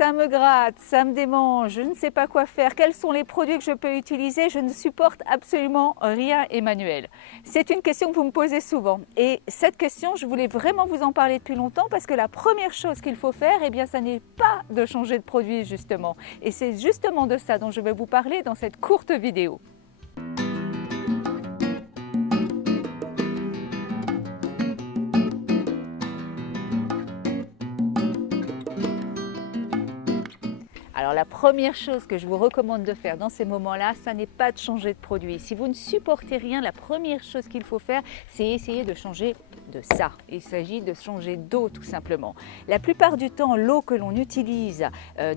ça me gratte, ça me démange, je ne sais pas quoi faire, quels sont les produits que je peux utiliser, je ne supporte absolument rien, Emmanuel. C'est une question que vous me posez souvent et cette question, je voulais vraiment vous en parler depuis longtemps parce que la première chose qu'il faut faire, eh bien, ça n'est pas de changer de produit justement. Et c'est justement de ça dont je vais vous parler dans cette courte vidéo. Alors la première chose que je vous recommande de faire dans ces moments-là, ça n'est pas de changer de produit. Si vous ne supportez rien, la première chose qu'il faut faire, c'est essayer de changer de ça. Il s'agit de changer d'eau tout simplement. La plupart du temps, l'eau que l'on utilise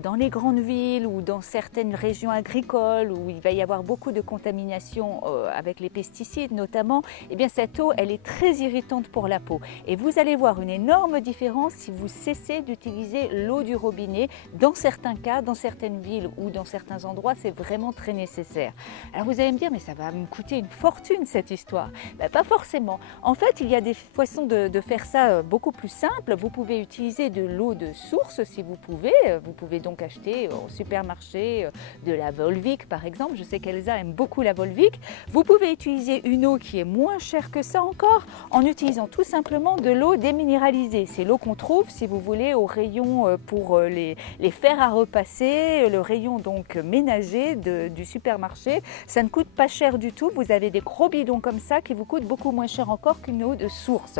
dans les grandes villes ou dans certaines régions agricoles où il va y avoir beaucoup de contamination avec les pesticides notamment, eh bien cette eau, elle est très irritante pour la peau. Et vous allez voir une énorme différence si vous cessez d'utiliser l'eau du robinet. Dans certains cas, dans certaines villes ou dans certains endroits, c'est vraiment très nécessaire. Alors vous allez me dire, mais ça va me coûter une fortune cette histoire. Ben, pas forcément. En fait, il y a des façons de faire ça beaucoup plus simples. Vous pouvez utiliser de l'eau de source si vous pouvez. Vous pouvez donc acheter au supermarché de la Volvic par exemple. Je sais qu'Elsa aime beaucoup la Volvic. Vous pouvez utiliser une eau qui est moins chère que ça encore en utilisant tout simplement de l'eau déminéralisée. C'est l'eau qu'on trouve, si vous voulez, au rayon pour les fers à repasser, le rayon donc ménager du supermarché. Ça ne coûte pas cher du tout. Vous avez des gros bidons comme ça qui vous coûtent beaucoup moins cher encore qu'une eau de source.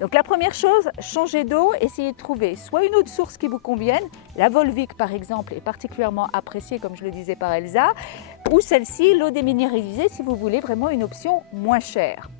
Donc la première chose, changez d'eau, essayez de trouver soit une eau de source qui vous convienne, la Volvic par exemple est particulièrement appréciée comme je le disais par Elsa, ou celle-ci, l'eau déminéralisée si vous voulez vraiment une option moins chère.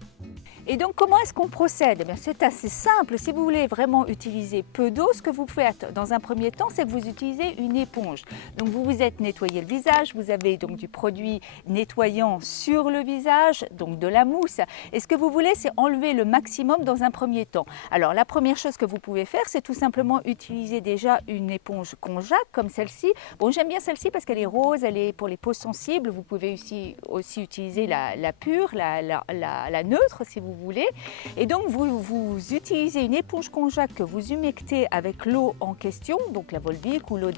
Et donc comment est-ce qu'on procède? C'est assez simple. Si vous voulez vraiment utiliser peu d'eau, ce que vous faites dans un premier temps, c'est que vous utilisez une éponge. Donc vous vous êtes nettoyé le visage, vous avez donc du produit nettoyant sur le visage, donc de la mousse. Et ce que vous voulez, c'est enlever le maximum dans un premier temps. Alors la première chose que vous pouvez faire, c'est tout simplement utiliser déjà une éponge konjac comme celle-ci. Bon, j'aime bien celle-ci parce qu'elle est rose, elle est pour les peaux sensibles. Vous pouvez aussi utiliser la pure, la neutre si vous voulez. Et donc vous utilisez une éponge konjac que vous humectez avec l'eau en question, donc la Volvic ou l'eau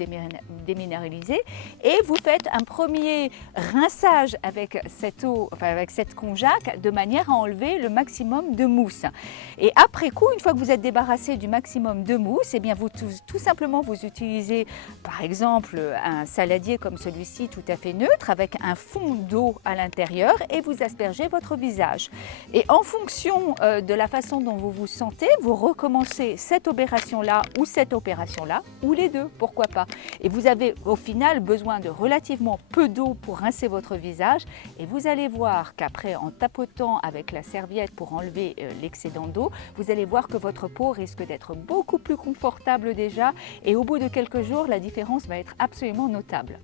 déminéralisée, et vous faites un premier rinçage avec cette eau, enfin avec cette konjac, de manière à enlever le maximum de mousse. Et après coup, une fois que vous êtes débarrassé du maximum de mousse, eh bien vous tout simplement vous utilisez par exemple un saladier comme celui-ci tout à fait neutre avec un fond d'eau à l'intérieur et vous aspergez votre visage. Et en fonction de la façon dont vous vous sentez, vous recommencez cette opération-là ou cette opération-là, ou les deux, pourquoi pas. Et vous avez au final besoin de relativement peu d'eau pour rincer votre visage et vous allez voir qu'après, en tapotant avec la serviette pour enlever l'excédent d'eau, vous allez voir que votre peau risque d'être beaucoup plus confortable déjà et au bout de quelques jours, la différence va être absolument notable.